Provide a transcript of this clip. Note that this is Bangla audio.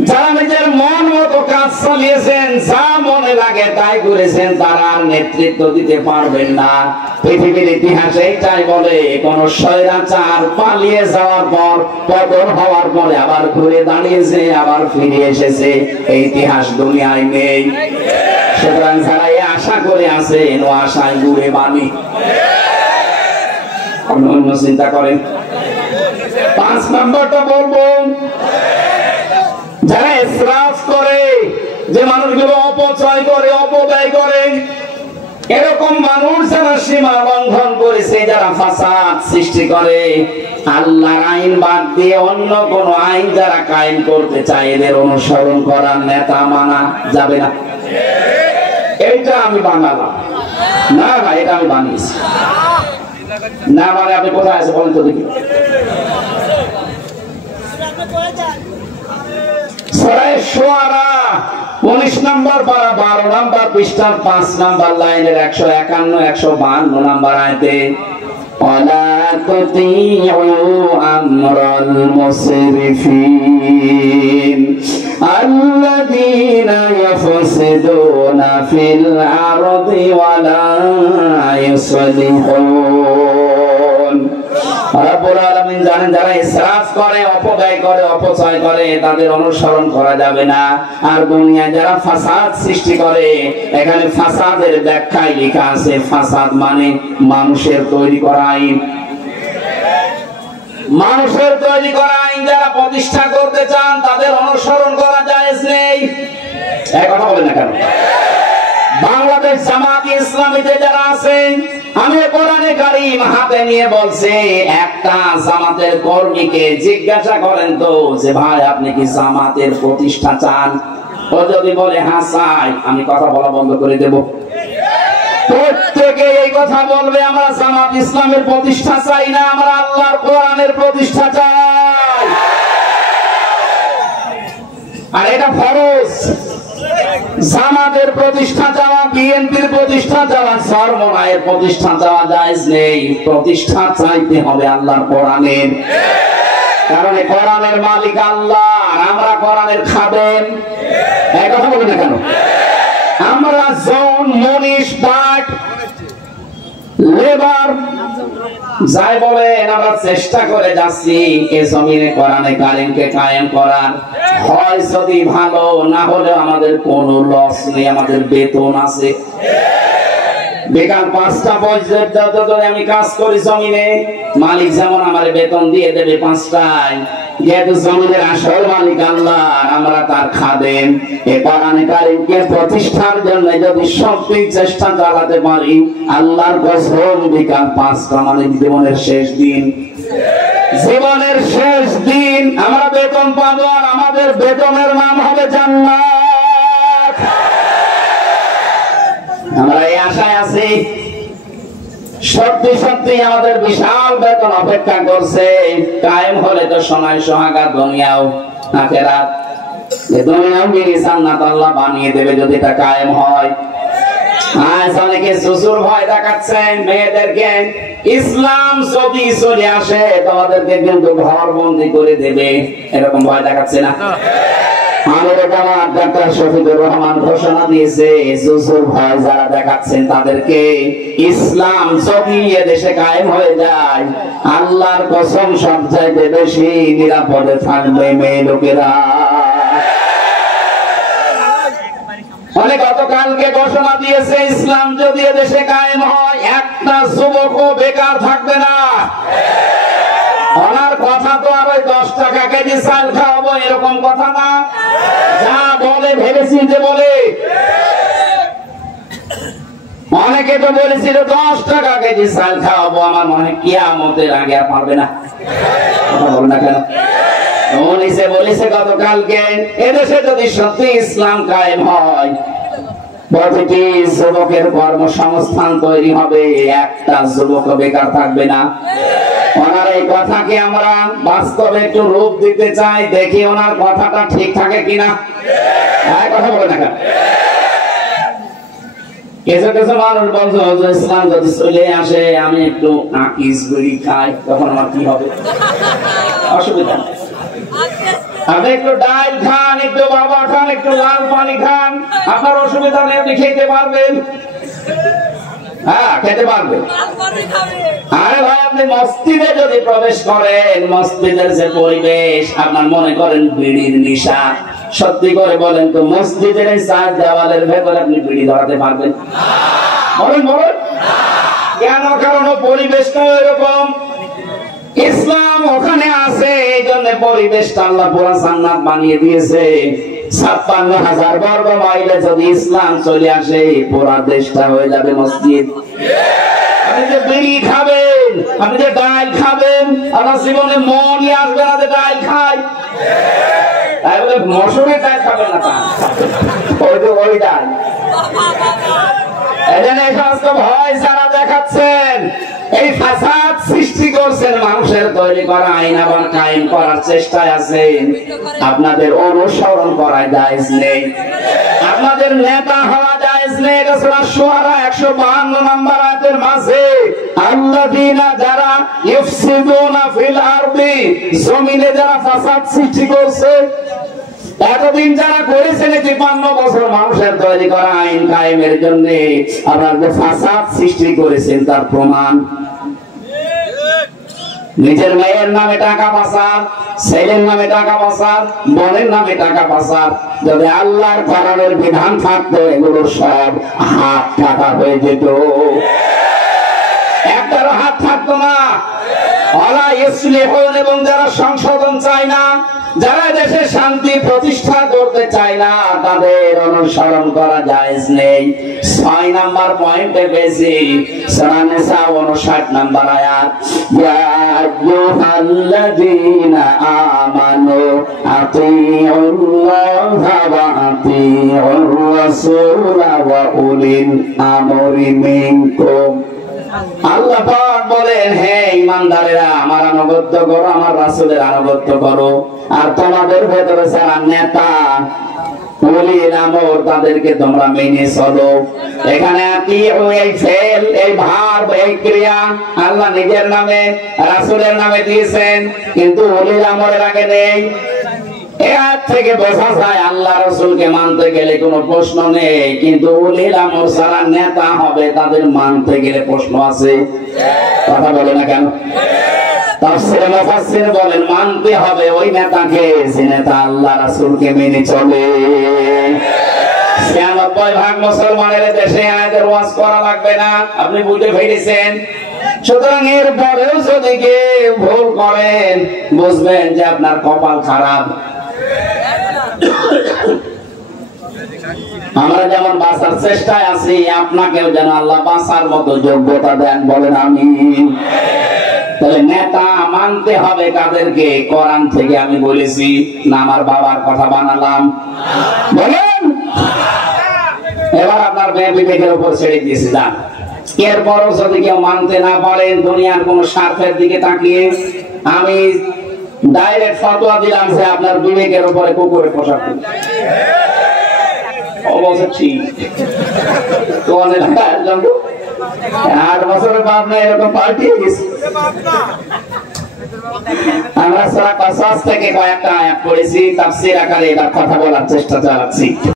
যারা নিজের মন মতো কাজ চালিয়েছেন, যা মনে লাগে তাই করেছেন, তারা আর নেতৃত্ব দিতে পারবেন না। পৃথিবীর ইতিহাসে এটাই বলে, কোন স্বৈরাচার পালিয়ে যাওয়ার পর, পতন হওয়ার পরে আবার ঘুরে দাঁড়িয়েছে, আবার ফিরে এসেছে। এই ইতিহাস দুনিয়ায় নেই। সুতরাং যারা এই আশা করে আছেন, ও আশায় ঘুরে বানি অন্য চিন্তা করেন। 5 নম্বরটা বলবো, যারা ইসরাফ করে, যে মানুষগুলো অপচয় করে, অপব্যয় করে, এরকম মানুষ যারা সীমা লঙ্ঘন করেছে, যারা ফাসাদ সৃষ্টি করে, আল্লাহর আইন বাদ দিয়ে অন্য কোন আইন যারা কায়েম করতে চায়, এদের অনুসরণ করার নেতা মানা যাবে না। এইটা আমি বানালাম না, না এটা আমি বানিয়েছি না, মানে আপনি কোথায় আছে বলেন তো দেখি। সূরা শুআরা 19 নম্বর পারা 12 নম্বর পৃষ্ঠার 5 নম্বর লাইনের 151 152 নম্বর আয়াতে, ওয়ালা তুতিউ আমরাল মুসরিফিন আল্লাযীনা ইয়াফসিদুনা ফিল আরদি ওয়ালা ইউসলিহুন। রব্বুল আলামিন জানেন, যারা ইসরাফ করে, অপব্যয় করে, অপচয় করে, তাদের অনুসরণ করা যাবে না। আর দুনিয়ায় যারা ফাসাদ সৃষ্টি করে, এখানে ফাসাদের ব্যাখ্যায় লেখা আছে, ফাসাদ মানে মানুষের তৈরি করা আইন। মানুষের তৈরি করা আইন যারা প্রতিষ্ঠা করতে চান, তাদের অনুসরণ করা জায়েজ নেই। এই কথা বলেন না কেন? বাংলাদেশ জামাত ইসলামীতে যারা আছেন, আমি কোরআনে কারীম হাতে নিয়ে বলছি, একটা জামাতের কর্মীকে জিজ্ঞাসা করেন তো, যে ভাই আপনি কি জামাতের প্রতিষ্ঠা চান? ও যদি বলে হ্যাঁ চাই, আমি কথা বলা বন্ধ করে দেব। প্রত্যেকে এই কথা বলবে, আমরা জামাত ইসলামের প্রতিষ্ঠা চাই না, আমরা আল্লাহর কোরআনের প্রতিষ্ঠা চাই। আর এটা ফরজ। জামাতের প্রতিষ্ঠা চাওয়া, বিএনপির প্রতিষ্ঠা চাওয়া, চরমনায়ের প্রতিষ্ঠা চাওয়া জায়েজ নেই। প্রতিষ্ঠা চাইতে হবে আল্লাহর কোরআনের, কারণ এই কোরআনের মালিক আল্লাহ, আমরা কোরআনের খাদেম। এই কথা বলি না কেন? আমরা জন, মনীষ, পাট, লেবার যাই বলেন, আমরা চেষ্টা করে যাচ্ছি এ জমিনে কোরআনে কারীমকে কায়েম করার। হয় যদি ভালো, না হলে আমাদের কোনো লস নেই, আমাদের বেতন আছে। বেকার 5টা পর্যন্ত আমি কাজ করি জমিনে, মালিক যেমন আমার বেতন দিয়ে দেবে 5টায়, যেহেতু জমিনের আসল মালিক আল্লাহ, আমরা তার খাদেম। এ কোরআনে কারীমকে প্রতিষ্ঠার জন্য যদি সত্যি চেষ্টা চালাতে পারি, আল্লাহর কসম বিকাল 5টা মানে জীবনের শেষ দিন, জীবনের শেষ দিন আমরা বেতন পাবো, আর আমাদের বেতনের নাম হবে জান্নাত। আমরা এই আশায় আছি। সত্যি সত্যি আমাদের বিশাল বেতন অপেক্ষা করছে। কায়েম হলে তো সোনায় সোহাগা, দুনিয়াও আখিরাত। এই দুনিয়াও মিনি জান্নাত আল্লাহ বানিয়ে দেবে যদি এটা কায়েম হয়। আজ অনেকে শ্বশুর ভয় দেখাচ্ছেন মেয়েদেরকে, ইসলাম যদি চলে আসে তোমাদেরকে কিন্তু ঘর বন্দি করে দেবে, এরকম ভয় দেখাচ্ছে না? আমাদের জামাত ডাক্তার শফিকুর রহমান ঘোষণা দিয়েছে, শ্বশুর ভয় যারা দেখাচ্ছেন তাদেরকে ইসলাম যদি এদেশে কায়েম হয়ে যায়, আল্লাহর কসম সবচাইতে বেশি নিরাপদে থাকবে মেয়ে লোকেরা। অনেক গতকালকে ঘোষণা দিয়েছে, ইসলাম যদি এদেশে কায়েম হয়, একটা যুবকও বেকার থাকবে না। ওনার কথা তো আর ওই 10 টাকা কেজি চাল খাওয়াবো এরকম কথা না, যা বলে ভেবেছি যে বলে। অনেকে তো বলেছিল 10 টাকা কেজি চাল খাওয়াবো, আমার মনে হয় কিয়ামতের আগে আর পারবে না। কথা বল না কেন? উনিশে বলেছে গতকালকে, এদেশে যদি সত্যি ইসলাম কায়েম হয়, প্রতিটি যুবকের কর্মসংস্থান তৈরি হবে, একটা যুবক বেকার থাকবে না। ওনার এই কথাকে আমরা বাস্তবে একটু রূপ দিতে চাই, দেখি ওনার কথাটা ঠিক থাকে কিনা। কথা বলে না কেন? কিছু কিছু মানুষ বলছে, ইসলাম যদি চলে আসে, আমি একটু আকিস বিড়ি খাই, তখন আমার কি হবে? অসুবিধা নেই। আপনি একটু ডাল খান, একটু বাবা খান, একটু লাল পানি খান, আপনার অসুবিধা নেই, আপনি খেতে পারবেন। হ্যাঁ, খেতে পারবেন। আরে ভাই, আপনি মসজিদে যদি প্রবেশ করেন, মসজিদের যে পরিবেশ, আপনার মনে করেন বিড়ির নেশা, সত্যি করে বলেন তো মসজিদের এই চার দেওয়ালের ভেতরে আপনি বিড়ি ধরাতে পারবেন? বলেন বলেন। কেন? কারণ পরিবেশটা এরকম। ইসলাম ওখানে আছে, এই জন্য পরিবেশটা আল্লাহ পুরা জান্নাত বানিয়ে দিয়েছে। 56,000 বর্গ মাইলে যদি ইসলাম চলে আসে, পুরা দেশটা হয়ে যাবে মসজিদ। আপনি যে বিড়ি খাবেন, আপনি যে ডাল খাবেন, আপনার জীবনে মনই আসবে না যে ডাল খাই। তাই বলে মসুরের ডাল খাবেন না, ওই ডাল। এই জন্য এই সমস্ত ভয় যারা দেখাচ্ছেন, এই ফাসাদ সৃষ্টি করছেন, মানুষের তৈরি করা আইন আবার কায়েম করার চেষ্টায় আছেন, আপনাদের অনুসরণ করা জায়েজ নেই, আপনাদের নেতা হওয়া জায়েজ নেই। এটা সূরা শুআরা 152 নম্বর আয়াতের মাঝে আল্লাযীনা যারা ইফসিদুনা ফিল আরদি, জমিনে যারা ফাসাদ সৃষ্টি করছে, এতদিন যারা করেছেন 53 বছর মানুষের তৈরি করা আইন কায়েমের জন্য, আপনারা যে ফাসাদ সৃষ্টি করেছেন তার প্রমাণ। নিজের মেয়ের নামে টাকা পাচার, ছেলের নামে টাকা পাচার, বোনের নামে টাকা পাচার। যদি আল্লাহর কোরআনের বিধান থাকতো, এগুলো সব হাত কাটা হয়ে যেত, একটারও হাত থাকতো না। ওয়ালা ইসলিহুন, এবং যারা সংশোধন চায় না, যারা দেশে শান্তি প্রতিষ্ঠা করতে চায় না, তাদের অনুসরণ করা জায়েজ নেই। 6 নাম্বার পয়েন্টে পেয়েছি, সূরা নিসা 59 নাম্বার আয়াত, ইয়া আইয়ুহাল্লাযীনা আমানু আতিউল্লাহা ওয়া আতিউর রাসূলা ওয়া উলিল আমরি মিনকুম। আল্লাহ পাক বলেন, হে ঈমানদারেরা, আমার আনুগত্য করো, আমার রাসূলের আনুগত্য করো, আর তোমাদের ভেতরে যারা নেতা উলিল আমর, তাদেরকে তোমরা মেনে চলো। এখানে আতিউ, এই ফেল, এই ভার্ব, এই ক্রিয়া আল্লাহ নিজের নামে রাসূলের নামে দিয়েছেন, কিন্তু উলিল আমরের আগে নেই। এর থেকে বোঝা যায় আল্লাহ রাসূলকে মানতে গেলে কোনো প্রশ্ন নেই, কিন্তু উলিল আমর যারা নেতা হবে তাদের মানতে গেলে প্রশ্ন আছে। কথা বলে না কেন? তাফসীরে মুফাসসির বলেন, মানতে হবে ওই নেতাকে যে নেতা আল্লাহ রাসূলকে মেনে চলে। 96% মুসলমানের দেশে আয়াতের ওয়াজ করা লাগবে না, আপনি বুঝে ফেলেছেন। সুতরাং এর পরেও যদি কেউ ভুল করেন, বুঝবেন যে আপনার কপাল খারাপ। আমরা যেমন বাঁচার চেষ্টায় আছি, আপনাকেও যেন আল্লাহ বাঁচার মতো যোগ্যতা দেন, বলেন আমিন। তাহলে নেতা মানতে হবে কাদেরকে? কোরআন থেকে আমি বলেছি না আমার বাবার কথা বানালাম? বলেন। এবার আপনার বিবেকের উপর ছেড়ে দিয়েছি, যান। এরপরও যদি কেউ মানতে না পারেন, দুনিয়ার কোন স্বার্থের দিকে তাকিয়ে, আমি ডাইরেক্ট ফতোয়া দিলাম যে আপনার বিবেকের উপরে কুকুরে পোশাক করুন। অবশ্য ঠিক, 8 বছরের বাপ না এরকম পাল্টিয়ে গেছে। আমরা সূরা কাসাস থেকে কয়েকটা আয়াত পড়েছি, তাফসীর আকারে এটার কথা বলার চেষ্টা চালাচ্ছি।